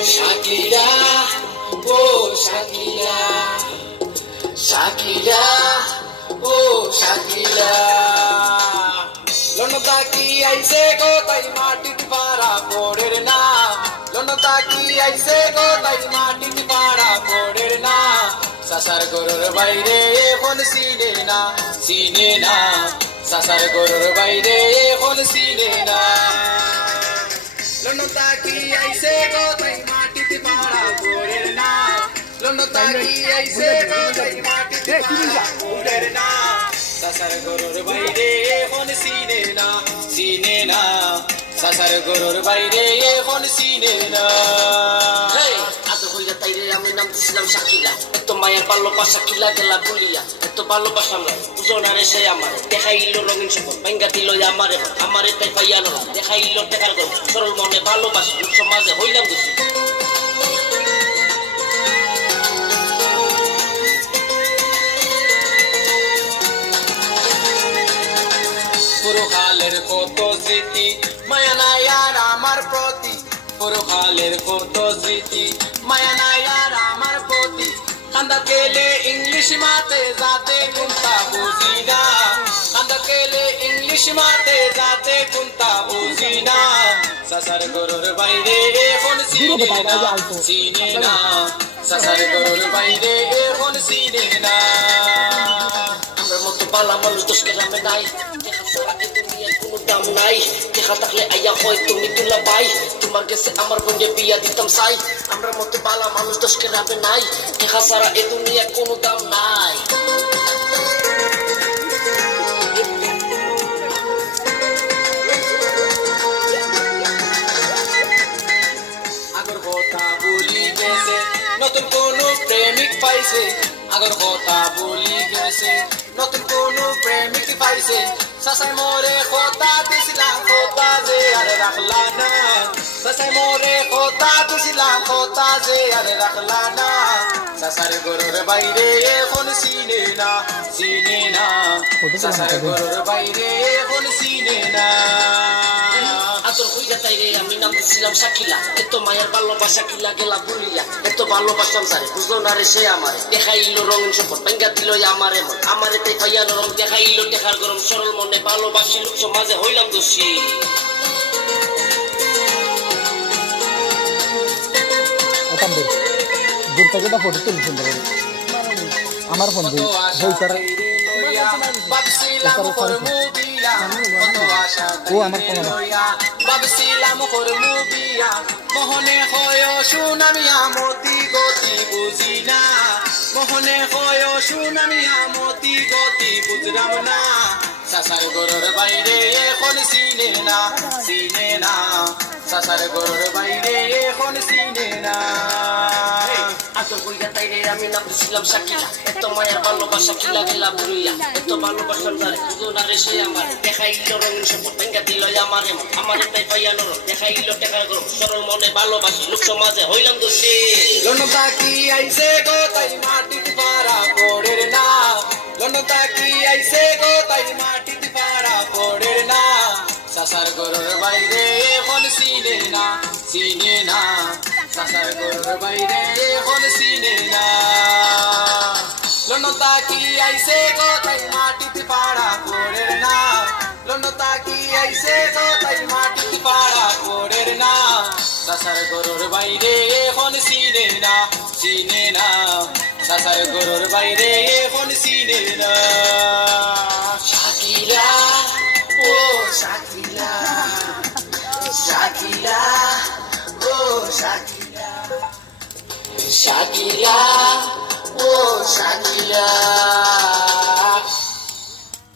Shakira, oh Shakira, Shakira, oh Shakira. Lono taki aise go tai mati para poder na. Lono taki aise go tai mati para poder na. Sasar goror baire kon sine na. Sasar goror baire kon sine na. Lono taki aise go tai mati para poder na. Lono taki aise go tai mati para poder na. Sasar goror baire kon sine na. Sasar goror baire kon sine na. Hey, ato হইয়া তাইরে আমি নাম দিছিলাম শাকিলা। এত মায়ের ভালোবাসা কিলা গেলা বলিয়া, এত ভালোবাসা আমরা বুঝো না রে সে আমার। দেখাইল রঙিন সকল ভাঙ্গা দিল আমারে তাই পাইয়া না। দেখাইল টেকার গল্প সরল মনে ভালোবাসি সমাজে হইলাম খুশি। পুরকালের কত স্মৃতি মায়া নাই আর আমার প্রতি। পুরকালের কত স্মৃতি মায়া নাই আর আমার প্রতি। কান্দা কেলে ইংলিশ মাতে যাতে কোনটা বুঝি না। কান্দা কেলে ইংলিশ মাতে যাতে কোনটা বুঝি না। সাসার গরুর বাইরে এখন সিনে না। সাসার গরুর বাইরে এখন সিনে না। আমার মতো বালা মানুষ দোষ গ্রামে নাই। দেখা সারা এই দুনিয়ায় কোনো দাম নাই। দেখা থাকলে আইয়া হয় তুমি তুলা পাই। তোমার কাছে আমার বোনকে বিয়া দিতাম চাই। আমরা মতো বালা মানুষ দোষ গ্রামে নাই। দেখা সারা এই দুনিয়ায় কোনো দাম নাই। আগর কথা বলি গেছে নতুন কোন প্রেমিক পাইছে। আগর কথা বলি গেছে নতুন কোন প্রেমিক পাইছে। সাসাই মোরে কথা দিছিলাম কথা যে আরে রাখলা না। সাসাই মোরে কথা দিছিলাম কথা যে আরে রাখলা না। সাসার গরুর বাইরে এখন সিনে না। সাসার গরুর বাইরে এখন সিনে না। আতর হইয়া তাইরে আমি নাম দিছিলাম শাকিলা। এত মায়ের ভালোবাসা কিলা গেলা বলিয়া, এত ভালোবাসলাম সারে বুঝলো না রে সে আমার। দেখাইল রঙিন সকল ভাঙ্গা দিল আমারে তাই পাইয়া নরম। দেখাইল টেকার গরম সরল মনে ভালোবাসি লোক সমাজে হইলাম দোষী। দূর থেকে তো ফটো তুলি সুন্দর আমার ফোন দিয়ে ও আমার ফোন বাবছিলাম করমু বিয়া মোহনে হয় সুনামিয়া মতি গতি বুঝি না। মোহনে হয় সুনামিয়া মতি গতি বুঝলাম না। সাসার গরুর বাইরে এখন সিনে না। সাসার গরুর বাইরে এখন সিনে না। আতর হইয়া তাইরে আমি নাম দিছিলাম শাকিলা। এত মায়ের ভালোবাসা কিলা গেলা বলিয়া, এত ভালোবাসলাম তারে বুঝলো না রে সে আমার। দেখাইল রঙিন সকল ভাঙ্গা দিল আমারে তাই পাইয়া নরম। দেখাইল টেকার গরম সরল মনে ভালোবাসি লোক সমাজে হইলাম দোষী। লোনো তাকি আইছে গো তাই মাটিতে পারা পড়ের না। লোনো তাকি আইছে গো তাই মাটিতে পারা পড়ের না। সাসার গরুর বাইরে এখন সিনে না। সাসার গরুর বাইরে এখন সিনে না। লোনো তাকি আইছে গো তাই মাটিতে পারা পড়ের না। লোনো তাকি আইছে গো তাই মাটিতে পারা পড়ের না। সাসার গরুর বাইরে এখন সিনে না। সাসার গরুর বাইরে এখন সিনে না। শাকিলা, ও শাকিলা, শাকিলা, ও শাকিলা, শাকিলা, ও শাকিলা।